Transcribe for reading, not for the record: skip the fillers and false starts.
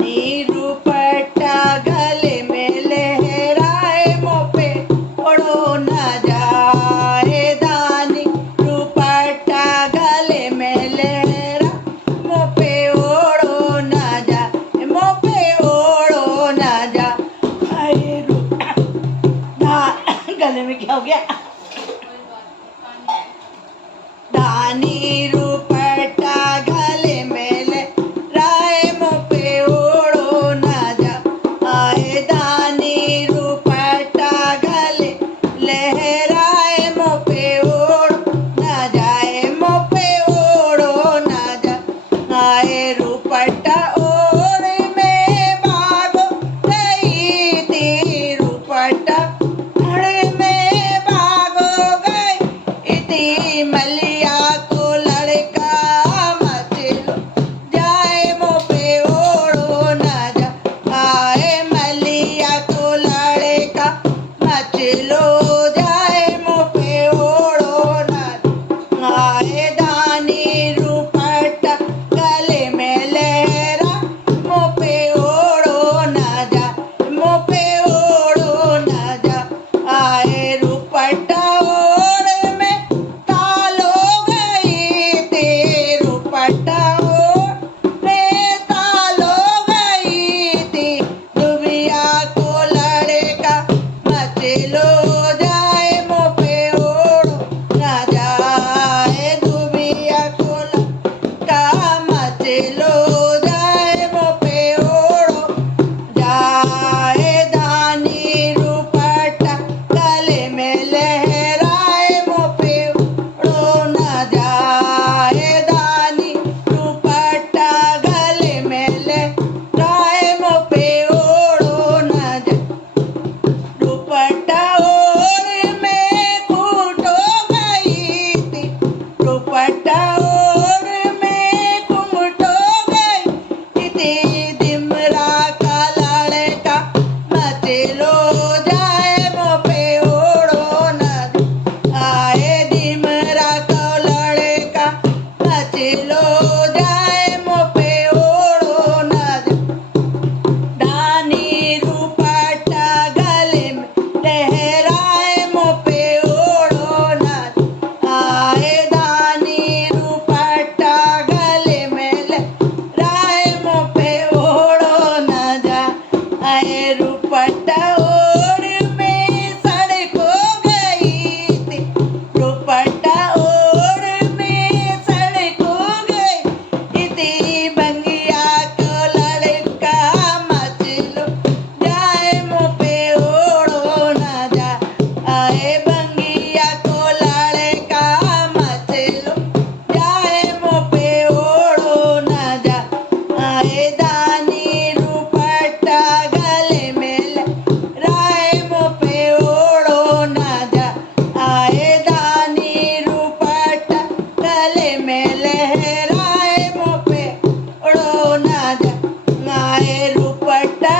दानी रुपट्टा गले में लहराए मुँह पे ओढ़ो न जाए। दानी रुपट्टा गले में लहरा मुँह पे ओढ़ो न जा, मुँह पे ओढ़ो न जा। अरे गले में क्या हो गया? दानी रुपट्टा गले में लहराए मुँह पे ओढ़ो न जा। आए दानी रुपट्टा गले लहराए मुँह पे ओढ़ो न जाए, मुँह पे ओढ़ो न जा। आए रुपट्टा ओढ़ में भागो गई थी, रुपट्टा ओढ़ में भागो गई थी। मलिया को लड़का मच लो जाए, मुँह पे ओढ़ो न जा। आए मलिया को लड़का मच लो जाए, मुँह पे ओढ़ो न जा। आए दानी रुपट्टा गले में लहरा मुँह पे ओढ़ो न जा, मुँह पे ओढ़ो न जा। आए रुपट्टा ओढ़ में ताल हो गई थी, रुपट्टा ओढ़ में ताल हो गई थी। दुबिया को लड़का मच लो जाए, मुँह पे ओढ़ो न जाए। दुबिया को लड़का मच लो जाए, मुँह पे ओढ़ो जाए। दानी रुपट्टा गले में लहराए मुँह पे ओढ़ो न जाए। दानी रुपट्टा गले में लहराए मुँह पे ओढ़ो न जाए। रुपट्टा ओढ़ में घूट हो गई थी, रुपट्टा ओढ़ में घूट हो गई थी। दिमरा का लड़का मच लो जाए, मुँह पे ओढ़ो न जा। आए दिमरा का लड़का मच लो जाए, मुँह पे ओढ़ो न जा। दानी रुपट्टा गले में लहराए मुँह पे ओढ़ो न जा। आए दानी रुपट्टा गले में लहराए मुँह पे ओढ़ो न जा। आए रुपट्टा ओढ़ में सड़क हो गई थी, रुपट्टा ओढ़ में सड़क हो गई थी। बंगिया को लड़का मच लो जाए, मुँह पे ओढ़ो न जा। आए बंगिया को लड़का मच लो जाए, मुँह पे ओढ़ो न जा। आए दानी रुपट्टा गले में लहराए मुँह पे ओढ़ो न जा। आए दानी रुपट्टा गले में लहराए मुँह पे ओढ़ो न जा। आए रुपट्टा